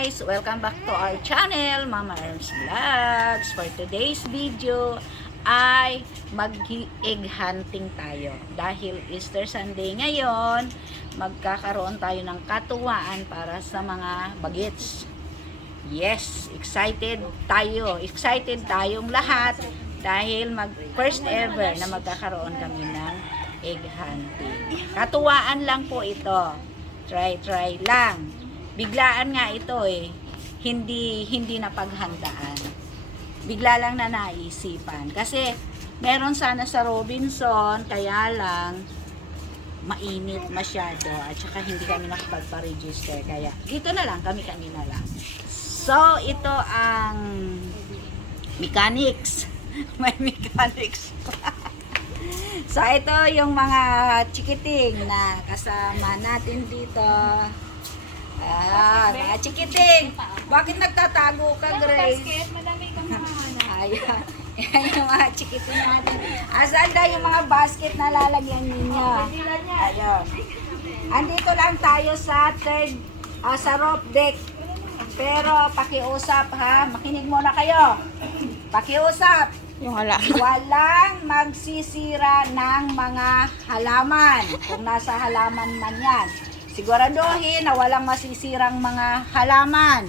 guys! Welcome back to our channel, Mama Erms Vlogs. For today's video ay mag-egg hunting tayo. Dahil Easter Sunday ngayon, magkakaroon tayo ng katuwaan para sa mga bagets. Yes, excited tayo. Excited tayong lahat dahil first ever na magkakaroon kami ng egg hunting. Katuwaan lang po ito. Try lang. Biglaan nga ito hindi na paghandaan. Bigla lang na naisipan. Kasi meron sana sa Robinson, kaya lang mainit masyado at saka hindi kami nakapagpa-register. Kaya dito na lang, kami na lang. So, ito ang mechanics. May mechanics pa. So, ito yung mga chikiting na kasama natin dito. Mga chikiting. Bakit nagtatago ka, Grace? Basket, madami kang mga ano. Ayan. Yan yung mga chikiting natin. Asan daw yung mga basket na lalagyan ninyo? Ayun. Andito lang tayo sa sa roof deck. Pero pakiusap ha. Makinig muna kayo. Pakiusap. Yung ala. Walang magsisira ng mga halaman. Kung nasa halaman man yan. Siguraduhin na walang masisirang mga halaman.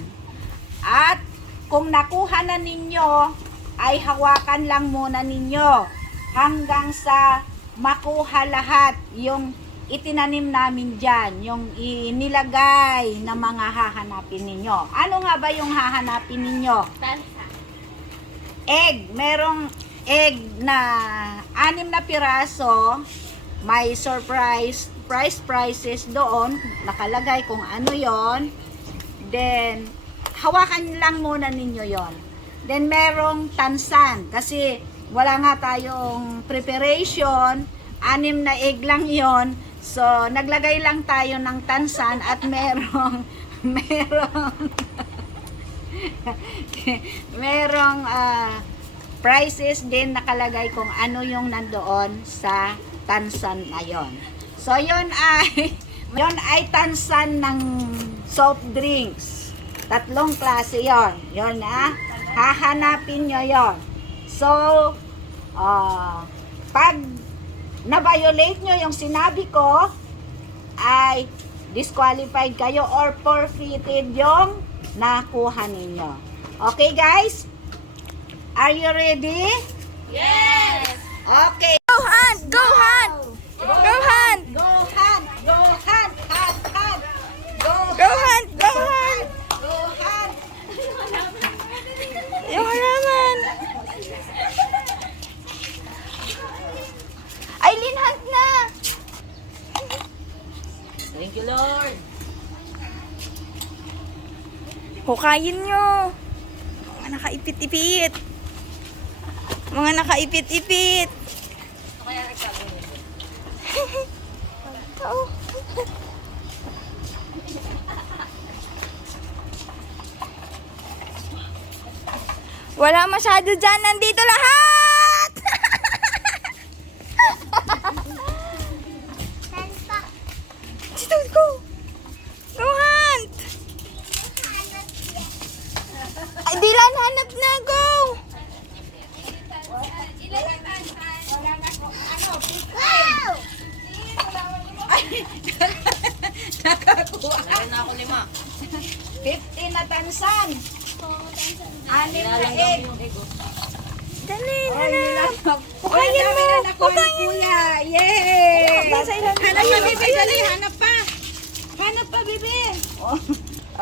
At kung nakuha na ninyo, ay hawakan lang muna ninyo hanggang sa makuha lahat yung itinanim namin dyan, yung inilagay na mga hahanapin ninyo. Ano nga ba yung hahanapin ninyo? Egg. Merong egg na 6 na piraso. May surprise prices doon. Nakalagay kung ano yon. Then, hawakan lang muna ninyo yon. Then, merong tansan. Kasi, wala nga tayong preparation. 6 na egg lang yon. So, naglagay lang tayo ng tansan at merong prices din nakalagay kung ano yung nandoon sa tansan na yon. So, yun ay tansan ng soft drinks. 3 klase yon. Yun hahanapin nyo yon. So, pag na-violate nyo yung sinabi ko, ay disqualified kayo or forfeited yung nakuha ninyo. Okay, guys? Are you ready? Yes! Okay. Go hunt! Go hunt! Go hunt! Go hunt! Go hunt! Hunt! Hunt! Go hunt! Go hunt! Go hunt! Yung halaman! Aileen, hunt na! Thank you, Lord. Hukayin nyo! Mga nakaipit-ipit! Mga nakaipit-ipit! Oo. Wala masyado dyan. Nandito lahat! Dito, go! Go hunt! Ay, Dylan, hanap na, go! Wow! Nakakuha. Na ako 5. 15 na tansan. 6 na egg. Dali, Ay, hanap! Hukayin mo! Hukayin mo! Kuya! Yay! Nasa ilan? Hanap pa, bibi! Dali, hanap pa! Hanap pa, bibi!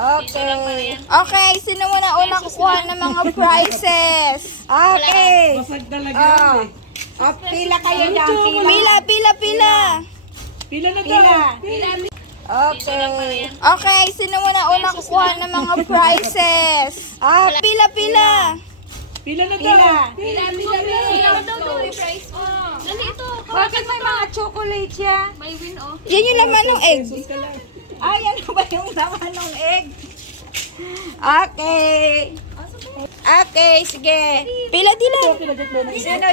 Okay. Okay, sino muna una kukuha ng mga prizes? Okay. Basag talaga Oh. yun Oh, pila kayo dyan, pila. Pila, pila, pila. Pila na Pila. Okay. Okay, sino muna una kukuha ng mga prizes? Ah, Pila, pila. Pila na pila. Bakit may mga chocolate siya? May win, oh. Yan yung laman ng egg. Ay, ano ba yung laman ng egg? Okay. Okay, sige. Pila, Dylan. Sino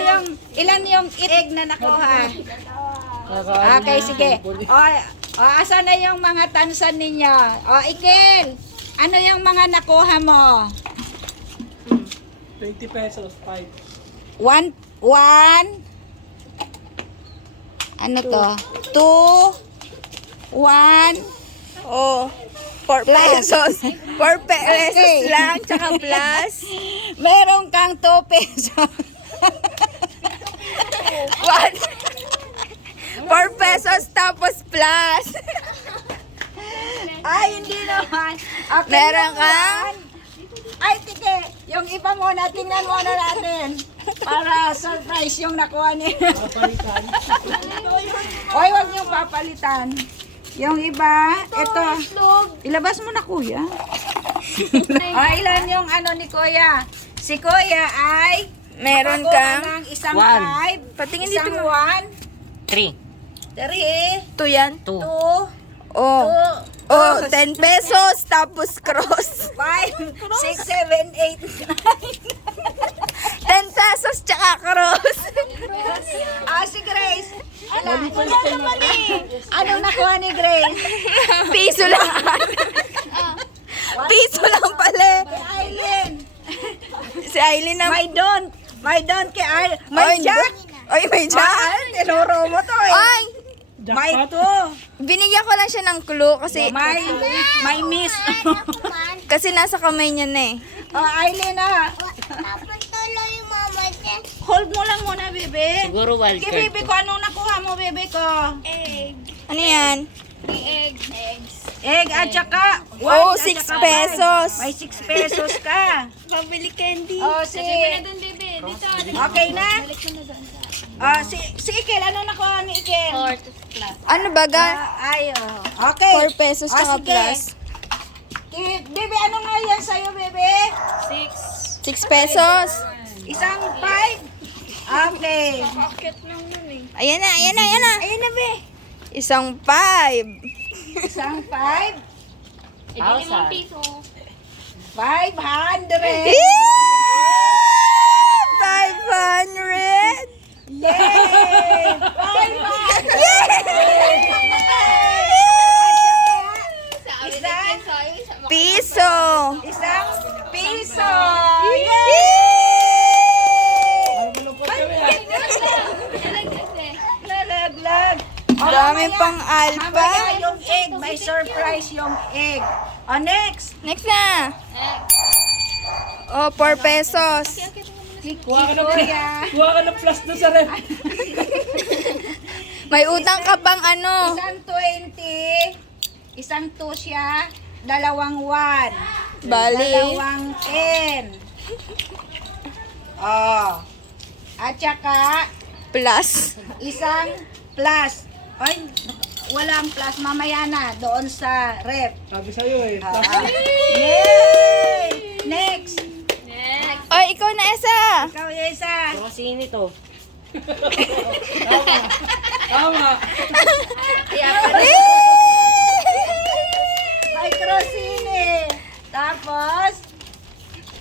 ilan yung egg na nakuha? Okay, sige. O, asan na yung mga tansan ninyo? O, Ikil. Ano yung mga nakuha mo? 20 pesos, 5. One. Ano to? 2, 1. Oh, 4 pesos. 4 pesos lang, tsaka plus. Meron kang 2 pesos. 4 pesos tapos plus. Ay, hindi naman. Okay, Meron yung kang? one. Ay, tike. Yung iba muna, tingnan muna natin. Para surprise yung nakuha niya. Papalitan. Oy, wag niyong papalitan. Yung iba, ito. Ilabas mo na, kuya. Ilan yung ano ni kuya? Si kuya ay Meron nakakuha kang ng isang One. 5, Patingin isang dito, 1, 3, 3, 2 yan. 2, 2, Oh. Oh, 10 pesos tapos cross. 5, 6, 7, 8, 9. 10 pesos tsaka cross. Si Grace. Wala naman eh. Anong nakuha ni Grace? Piso lang. Piso lang pala. Aileen. Si Aileen na. May don kay Aileen. May jack. Oy, may jack. Ay, tinuro mo to eh. Ay, May Jackpot. to. binigyan ko lang siya ng clue kasi May miss. kasi nasa kamay niya na eh. Aileen Hold mo lang muna, bebe. siguro wild Kay card. bebe ko, anong nakuha mo, bebe ko? Ano yan? Egg at saka Oh, at 6 saka pesos. May 6 pesos ka. Pabili candy. Oh, si... Okay na? Si Ikel, ano nakuha ni Ikel? Ano baga? Okay. 4 pesos tsaka sige. plus. Bebe, ano nga yan sa'yo, bebe? 6 pesos. Isang 5? Okay. Ayan na, ayan na, ayan na. Ayun na, be. Isang 5. Isang 5? 1,000. 500. 500! Yay! 500! Piso! Isang piso! Malulungkot kami ah. Lalaglag! Dami pang alpha. Mamaya yung egg, may surprise yung egg. Next! Next na. Oh, 4 pesos. Si Kuha ka ng Kuya. Kuha ka ng plus doon sa ref. May utang ka pang ano. Isang 20, isang 2 siya, dalawang 1, Bali. dalawang 10. Oh. At saka, Plus. isang plus. Ay, walang plus. Mamaya na, doon sa ref. Sabi sa'yo eh. Yay! Next! Oy, ikaw na isa. Ikaw, Yesa. Kasi nito. Tama. May krosine. Tapos,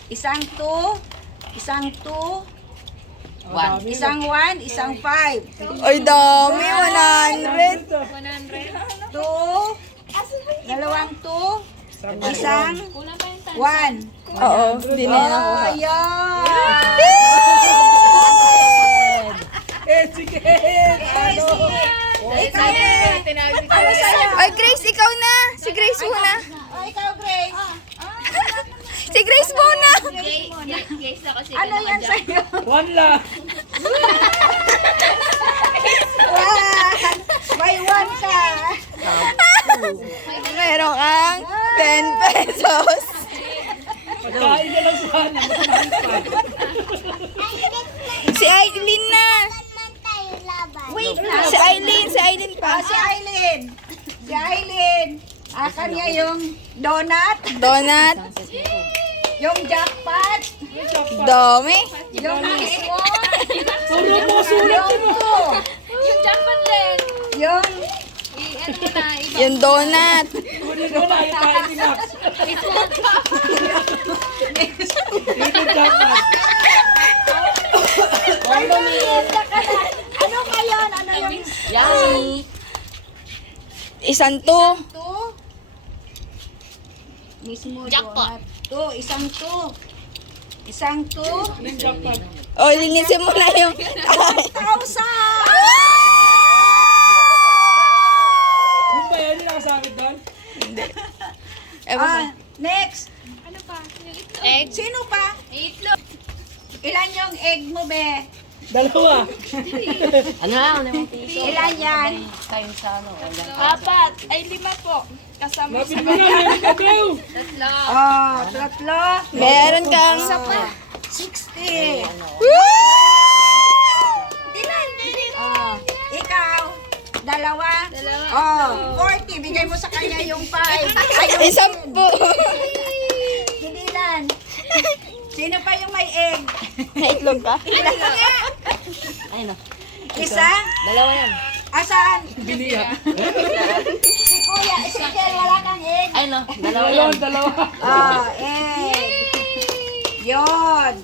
isang 2, isang 2, 1. isang 1, isang 5. Oy, dami. 100. 2, dalawang 2, isang 1. Oo, di na yan nakuha. Ayan! Sige. Ikaw eh! Ano sa'yo? Oy, Grace, ikaw na. Si Grace muna. O, ikaw, Grace. Si Grace muna. Ano yan sa'yo? 1 lang. One! May 1 ka! Meron kang 10 pesos. Pagkain ka lang sana. Matahan pa. Si Aileen na. Wait lang! Si Aileen pa. Si Aileen! Si Aileen! Kanya yung donut, Donut. yung jackpot, Dami. yung mismo, Puro mo sulat yung mo. yung Yung donut. Kunin mo na. Yung kain ni Max. Yun yung jackpot. ano ngayon? Ano yung Yummy. Isang 2. 2? Mismo Jackpot. donut. Isang to. Isang to. Anong jackpot? Oh, linisin mo na yung... 1,000! Yung ba yan yung nakasakit doon? Ewan ko. Next. Ano pa? Egg. Sino pa? Itlog. Ilan yung egg mo, be? Dalawa. Ano na? 5 piso. Ilan yan? Kain sa ano? 4. Ay, 5 po. Kasama Lapit mo na, lapit ka daw. Tatlo. Oh, tatlo. Meron kang... 60. Ilan? Ikaw? Dalawa? Oh, 40. Bigay mo sa kanya yung 5. Ay, 10. Ginilan. Sino pa yung may egg? May itlog ka? Ayun na. Isa? Dalawa yan. Asan? Biniya. Si Kuya, si Kel, wala kang egg. Ayun na. Dalawa yan. Dalawa. Oh, egg. Yon.